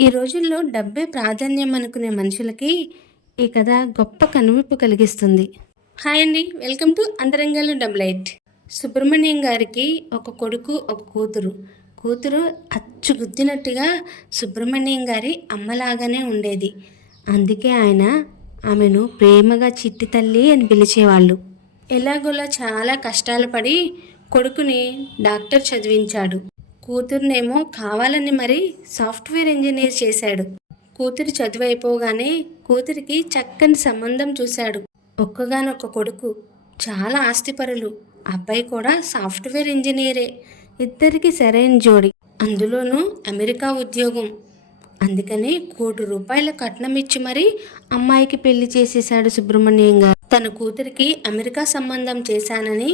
ఈ రోజుల్లో డబ్బే ప్రాధాన్యం అనుకునే మనుషులకి ఈ కథ గొప్ప కనువిప్పు కలిగిస్తుంది. హాయ్ అండి. Welcome to Antarangalu double eight Subrahmanyam గారికి ఒక కొడుకు ఒక కూతురు. కూతురు అచ్చు గుద్దినట్టుగా సుబ్రహ్మణ్యం గారి అమ్మలాగానే ఉండేది. అందుకే ఆయన ఆమెను ప్రేమగా చిట్టి తల్లి అని పిలిచేవాళ్ళు. ఎలాగోలా చాలా కష్టాలు పడి కొడుకుని డాక్టర్ చదివించాడు. కూతురునేమో కావాలని మరి సాఫ్ట్వేర్ ఇంజనీర్ చేశాడు. కూతురు చదువు అయిపోగానే కూతురికి చక్కని సంబంధం చూశాడు. ఒక్కగానొక్క కొడుకు చాలా ఆస్తిపరులు. అబ్బాయి కూడా సాఫ్ట్వేర్ ఇంజనీరే. ఇద్దరికి సరైన జోడి. అందులోనూ అమెరికా ఉద్యోగం. అందుకని కోటి రూపాయల కట్నం ఇచ్చి మరీ అమ్మాయికి పెళ్ళి చేసేశాడు సుబ్రహ్మణ్యం గారు. తన కూతురికి అమెరికా సంబంధం చేశానని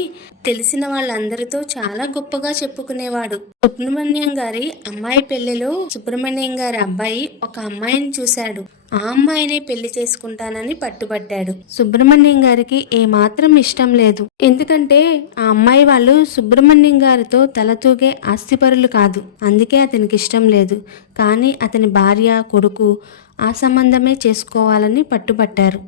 తెలిసిన వాళ్ళందరితో చాలా గొప్పగా చెప్పుకునేవాడు. సుబ్రహ్మణ్యం గారి అమ్మాయి పెళ్ళిలో సుబ్రహ్మణ్యం గారి అబ్బాయి ఒక అమ్మాయిని చూశాడు. ఆ అమ్మాయిని పెళ్ళి చేసుకుంటానని పట్టుబడ్డాడు సుబ్రహ్మణ్యం గారికి ఏమాత్రం ఇష్టం లేదు. ఎందుకంటే ఆ అమ్మాయి వాళ్ళు సుబ్రహ్మణ్యం గారితో తలతూగే ఆస్తిపరులు కాదు. అందుకే అతనికి ఇష్టం లేదు. కానీ అతని భార్య కొడుకు ఆ సంబంధమే చేసుకోవాలని పట్టుబట్టారు.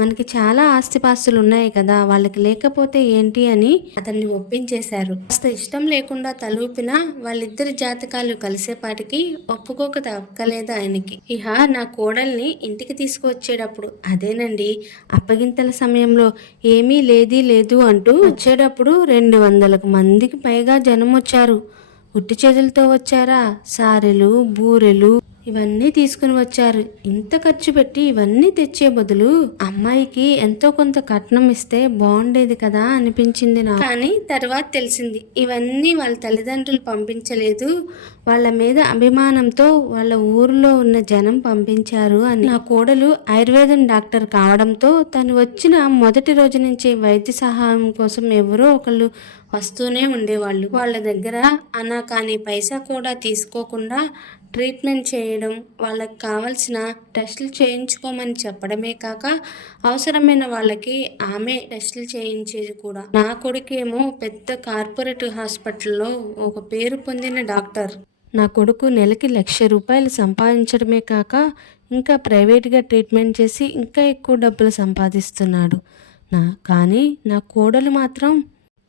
మనకి చాలా ఆస్తిపాస్తులు ఉన్నాయి కదా వాళ్ళకి లేకపోతే ఏంటి అని అతన్ని ఒప్పించేశారు. కాస్త ఇష్టం లేకుండా తలూపినా వాళ్ళిద్దరి జాతకాలు కలిసేపాటికి ఒప్పుకోక తక్కలేదు ఆయనకి. ఇహ నా కోడల్ని ఇంటికి తీసుకువచ్చేటప్పుడు అదేనండి అప్పగింతల సమయంలో ఏమీ లేది లేదు అంటూ వచ్చేటప్పుడు రెండు వందలకు మందికి పైగా జనం వచ్చారు ఉట్టి చేతులతో వచ్చారా? సారెలు బూరెలు ఇవన్నీ తీసుకుని వచ్చారు. ఇంత ఖర్చు పెట్టి ఇవన్నీ తెచ్చే బదులు అమ్మాయికి ఎంతో కొంత కట్నం ఇస్తే బాగుండేది కదా అనిపించింది నాకు. కానీ తర్వాత తెలిసింది ఇవన్నీ వాళ్ళ తల్లిదండ్రులు పంపించలేదు. వాళ్ళ మీద అభిమానంతో వాళ్ళ ఊరిలో ఉన్న జనం పంపించారు అని. నా కోడలు ఆయుర్వేదం డాక్టర్ కావడంతో తను వచ్చిన మొదటి రోజు నుంచి వైద్య సహాయం కోసం ఎవరో ఒకళ్ళు వస్తూనే ఉండేవాళ్ళు. వాళ్ళ దగ్గర అనా కానీ పైసా కూడా తీసుకోకుండా ట్రీట్మెంట్ చేయడం వాళ్ళకి కావాల్సిన టెస్టులు చేయించుకోమని చెప్పడమే కాక అవసరమైన వాళ్ళకి ఆమె టెస్టులు చేయించేది కూడా. నా కొడుకేమో పెద్ద కార్పొరేట్ హాస్పిటల్లో ఒక పేరు పొందిన డాక్టర్. నా కొడుకు నెలకి లక్ష రూపాయలు సంపాదించడమే కాక ఇంకా ప్రైవేట్గా ట్రీట్మెంట్ చేసి ఇంకా ఎక్కువ డబ్బులు సంపాదిస్తున్నాడు. నా కానీ నా కోడలు మాత్రం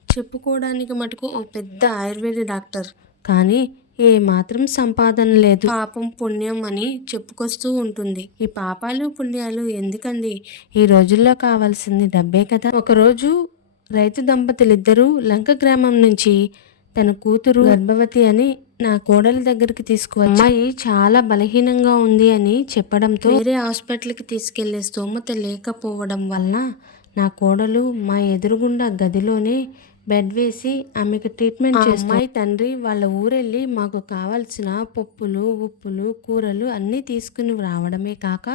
చెప్పుకోవడానికి మటుకు ఓ పెద్ద ఆయుర్వేద డాక్టర్. కానీ ఏ మాత్రం సంపాదన లేదు. పాపం పుణ్యం అని చెప్పుకొస్తూ ఉంటుంది. ఈ పాపాలు పుణ్యాలు ఎందుకండి? ఈ రోజుల్లో కావాల్సింది డబ్బే కదా. ఒకరోజు రైతు దంపతులిద్దరూ లంక గ్రామం నుంచి తన కూతురు గర్భవతి అని నా కోడల దగ్గరికి తీసుకువచ్చి అమ్మాయి చాలా బలహీనంగా ఉంది అని చెప్పడంతో వేరే హాస్పిటల్కి తీసుకెళ్ళే స్తోమత లేకపోవడం వలన నా కోడలు మా ఎదురుగుండా గదిలోనే బెడ్ వేసి ఆమెకు ట్రీట్మెంట్ అమ్మాయి తండ్రి వాళ్ళ ఊరెళ్ళి మాకు కావాల్సిన పప్పులు ఉప్పులు కూరలు అన్నీ తీసుకుని రావడమే కాక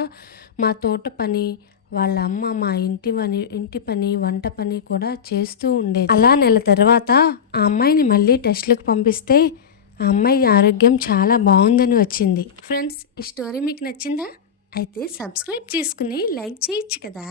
మా తోట పని వాళ్ళ అమ్మ మా ఇంటి పని ఇంటి పని వంట పని కూడా చేస్తూ ఉండేది. అలా నెల తర్వాత ఆ అమ్మాయిని మళ్ళీ టెస్ట్లకు పంపిస్తే ఆ అమ్మాయి ఆరోగ్యం చాలా బాగుందని వచ్చింది. ఫ్రెండ్స్ ఈ స్టోరీ మీకు నచ్చిందా? అయితే సబ్స్క్రైబ్ చేసుకుని లైక్ చేయొచ్చు కదా!